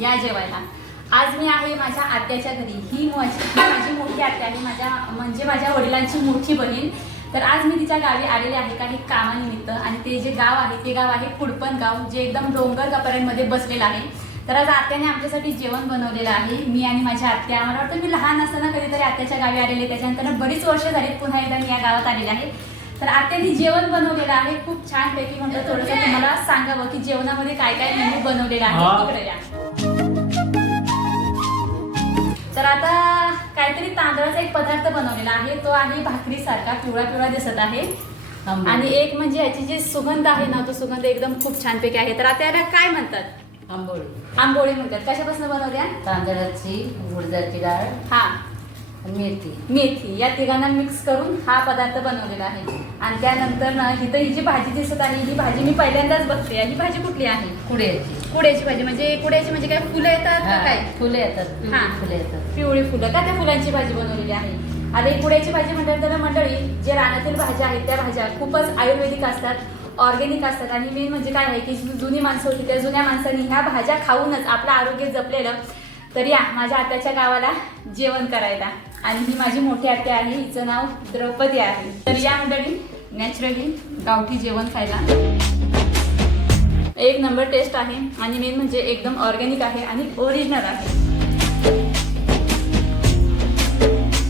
या जेवायला। आज मी आहे माझ्या आत्याच्या घरी। ही माझी मोठी आत्या आहे, माझ्या वडिलांची मोठी बहीण। तर आज मी तिच्या गावी आलेले आहे काही कामानिमित्त आणि ते जे गाव आहे ते गाव आहे कुडपण गाव, जे एकदम डोंगर कपाऱ्यांमध्ये बसलेलं आहे। तर आज आत्याने आमच्यासाठी जेवण बनवलेलं आहे। मी आणि माझी आत्या, मला वाटतं मी लहान असताना कधीतरी आत्याच्या गावी आलेले, त्याच्यानंतर बरीच वर्ष झालीत पुन्हा एकदा मी या गावात आलेले आहे। तर आत्याने जेवण बनवलेलं आहे खूप छान पैकी। म्हटलं थोडंसं तुम्हाला सांगावं की जेवणामध्ये काय काय मेनू बनवलेला आहे। तिकडे या। तर आता काहीतरी तांदळाचा एक पदार्थ बनवलेला आहे, तो आहे भाकरी सारखा पिवळा पिवळा दिसत आहे। आणि एक म्हणजे याची जी सुगंध आहे ना, तो सुगंध एकदम खूप छान पैकी आहे। तर आता याला काय म्हणतात? आंबोळी। आंबोळी म्हणतात। कशापासून बनवल्या? तांदळाची, उडदाची डाळ, हा, मेथी या तिघांना मिक्स करून हा पदार्थ बनवलेला आहे। आणि त्यानंतर ना इथं ही जी भाजी दिसत आहे, ही भाजी मी पहिल्यांदाच बघते। ही भाजी कुठली आहे? कुड्याची भाजी। म्हणजे कुड्याची म्हणजे काय, फुलं येतात का काय? फुले येतात। हा, फुले येतात, पिवळी फुलं का, त्या फुलांची भाजी बनवलेली आहे। आता ही कुड्याची भाजी म्हणतात तर मंडळी, जे रानातील भाज्या आहेत त्या भाज्या खूपच आयुर्वेदिक असतात, ऑर्गॅनिक असतात। आणि मेन म्हणजे काय आहे की जुनी माणसं होती, त्या जुन्या माणसांनी ह्या भाज्या खाऊनच आपलं आरोग्य जपलेलं। तर या माझ्या आत्याच्या गावाला जेवण करायला। आणि ही माझी मोठी आत्या आहे, हिचं नाव द्रौपदी आहे। तर या मंडळी नॅचरली गावठी जेवण खायला। एक नंबर टेस्ट आहे आणि मेन म्हणजे एकदम ऑर्गॅनिक आहे आणि ओरिजिनल आहे।